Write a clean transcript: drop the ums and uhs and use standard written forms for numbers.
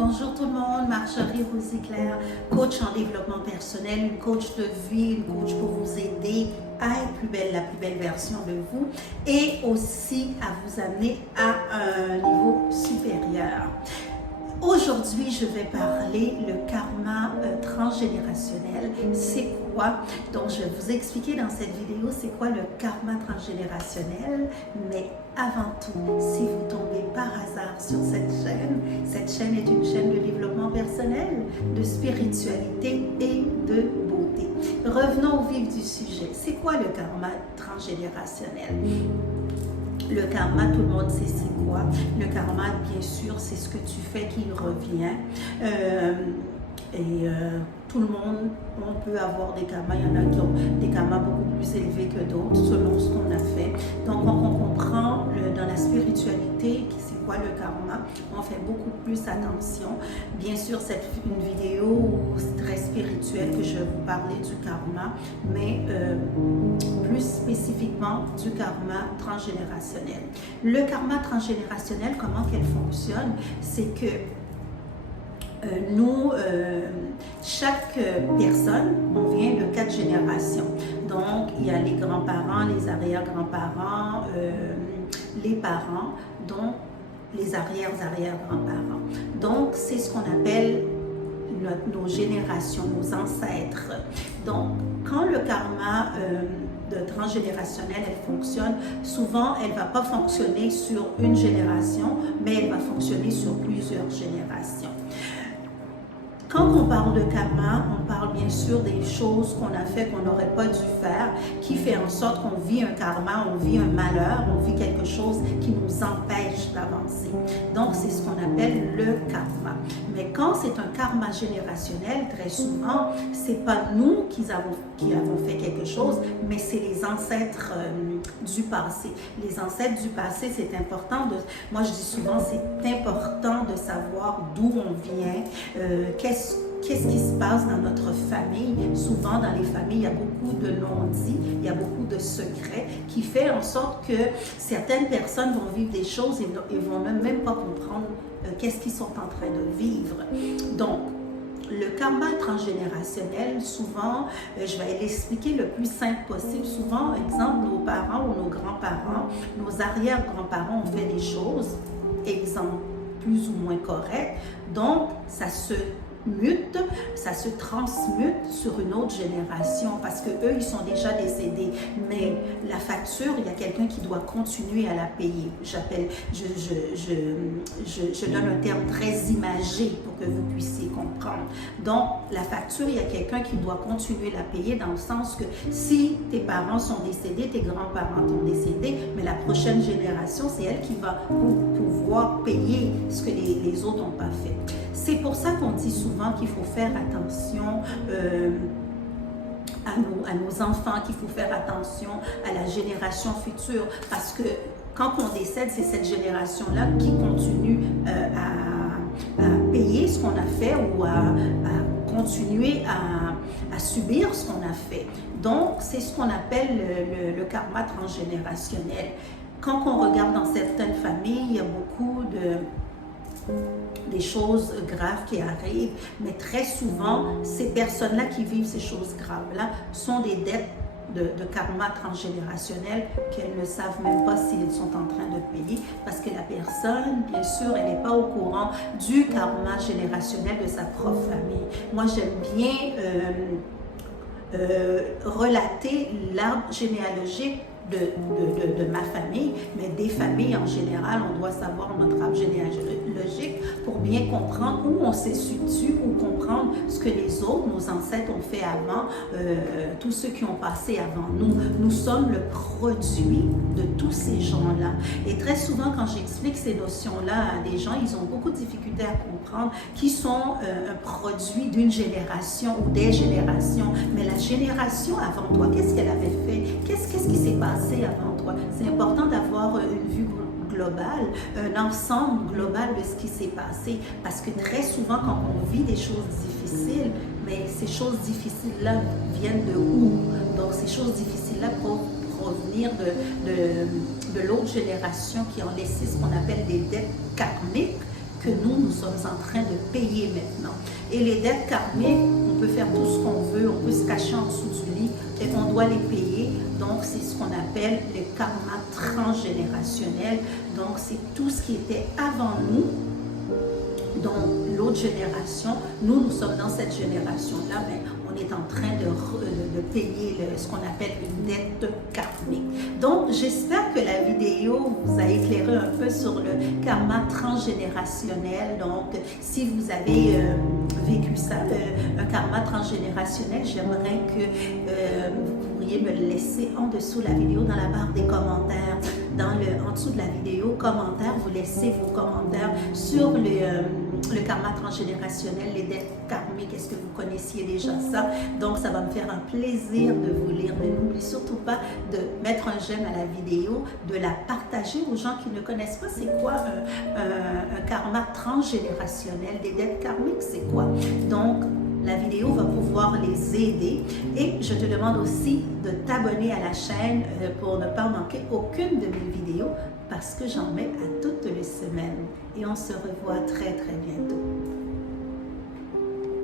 Bonjour tout le monde, Marjorie Rosy-Claire, coach en développement personnel, une coach de vie, une coach pour vous aider à être plus belle, la plus belle version de vous et aussi à vous amener à un niveau supérieur. Aujourd'hui, je vais parler le karma transgénérationnel. C'est quoi? Donc, je vais vous expliquer dans cette vidéo c'est quoi le karma transgénérationnel. Mais avant tout, si vous tombez par hasard sur cette chaîne est une chaîne de développement personnel, de spiritualité et de beauté. Revenons au vif du sujet. C'est quoi le karma transgénérationnel? Le karma, tout le monde sait c'est quoi. Le karma, bien sûr, c'est ce que tu fais qui revient. Tout le monde, on peut avoir des karmas. Il y en a qui ont des karmas beaucoup plus élevés que d'autres, selon ce qu'on a fait. Donc, on comprend dans la spiritualité, c'est quoi le karma. On fait beaucoup plus attention. Bien sûr, c'est une vidéo très spirituelle que je vais vous parler du karma, mais plus spécifiquement du karma transgénérationnel. Le karma transgénérationnel, comment qu'elle fonctionne, c'est que chaque personne, on vient de 4 générations. Donc, il y a les grands-parents, les arrière-grands-parents, les parents, donc les arrière-arrière-grands-parents. Donc, c'est ce qu'on appelle nos générations, nos ancêtres. Donc, quand le karma de transgénérationnel, elle fonctionne, souvent, elle ne va pas fonctionner sur une génération, mais elle va fonctionner sur plusieurs générations. Quand on parle de karma, on parle bien sûr des choses qu'on a fait qu'on n'aurait pas dû faire, qui fait en sorte qu'on vit un karma, on vit un malheur, on vit quelque chose qui nous empêche d'avancer. Donc, c'est ce qu'on appelle le karma. Mais quand c'est un karma générationnel, très souvent, c'est pas nous qui avons fait quelque chose, mais c'est les ancêtres du passé. Les ancêtres du passé, c'est important moi je dis souvent, c'est important de savoir d'où on vient, qu'est-ce qui se passe dans notre famille. Souvent, dans les familles, il y a beaucoup de non-dits, il y a beaucoup de secrets qui fait en sorte que certaines personnes vont vivre des choses et ne vont même pas comprendre qu'est-ce qu'ils sont en train de vivre. Donc, le karma transgénérationnel, souvent, je vais l'expliquer le plus simple possible. Souvent, exemple, nos parents ou nos grands-parents, nos arrière-grands-parents ont fait des choses, exemple, plus ou moins correctes. Donc, ça se mute, ça se transmute sur une autre génération parce que eux ils sont déjà décédés, mais la facture, il y a quelqu'un qui doit continuer à la payer. Je donne un terme très imagé pour que vous puissiez comprendre. Donc la facture, il y a quelqu'un qui doit continuer à la payer, dans le sens que si tes parents sont décédés, tes grands-parents sont décédés, mais la prochaine génération, c'est elle qui va pouvoir payer ce que les autres n'ont pas fait. C'est pour ça qu'on dit souvent qu'il faut faire attention à nos enfants, qu'il faut faire attention à la génération future, parce que quand on décède, c'est cette génération-là qui continue à payer ce qu'on a fait ou à continuer à subir ce qu'on a fait. Donc, c'est ce qu'on appelle le karma transgénérationnel. Quand on regarde dans certaines familles, il y a beaucoup des choses graves qui arrivent, mais très souvent, ces personnes-là qui vivent ces choses graves-là sont des dettes de karma transgénérationnel qu'elles ne savent même pas s'ils sont en train de payer, parce que la personne, bien sûr, elle n'est pas au courant du karma générationnel de sa propre famille. Moi, j'aime bien relater l'arbre généalogique de ma famille, mais des familles en général. On doit savoir notre arbre généalogique pour bien comprendre où on se situe ou comprendre ce que les autres, nos ancêtres ont fait avant, tous ceux qui ont passé avant nous. Nous sommes le produit de tous ces gens-là. Et très souvent, quand j'explique ces notions-là à des gens, ils ont beaucoup de difficultés à comprendre qu'ils sont un produit d'une génération ou des générations. Mais la génération avant toi, qu'est-ce qu'elle avait fait? Qu'est-ce qui s'est passé avant toi? C'est important d'avoir une vue globale, un ensemble global de ce qui s'est passé, parce que très souvent quand on vit des choses difficiles, mais ces choses difficiles-là viennent de où? Donc ces choses difficiles-là peuvent provenir de l'autre génération qui ont laissé ce qu'on appelle des dettes karmiques que nous sommes en train de payer maintenant. Et les dettes karmiques, on peut faire tout ce qu'on veut, on peut se cacher en dessous du lit et on doit les payer. Donc, c'est ce qu'on appelle le karma transgénérationnel. Donc, c'est tout ce qui était avant nous, donc l'autre génération. Nous sommes dans cette génération-là, mais on est en train de payer ce qu'on appelle une dette karmique. Donc, j'espère que la vidéo vous a éclairé un peu sur le karma transgénérationnel. Donc, si vous avez vécu ça, un karma transgénérationnel, j'aimerais que vous pourriez me le laisser en dessous de la vidéo, dans la barre des commentaires. En dessous de la vidéo, commentaires, vous laissez vos commentaires sur le karma transgénérationnel, les dettes karmiques. Est-ce que vous connaissiez déjà ça? Donc, ça va me faire un plaisir de vous lire. Mais n'oubliez surtout pas de mettre un j'aime à la vidéo, de la partager aux gens qui ne connaissent pas. C'est quoi un karma transgénérationnel? Des dettes karmiques, c'est quoi? Donc, la vidéo va pouvoir les aider et je te demande aussi de t'abonner à la chaîne pour ne pas manquer aucune de mes vidéos parce que j'en mets à toutes les semaines et on se revoit très très bientôt.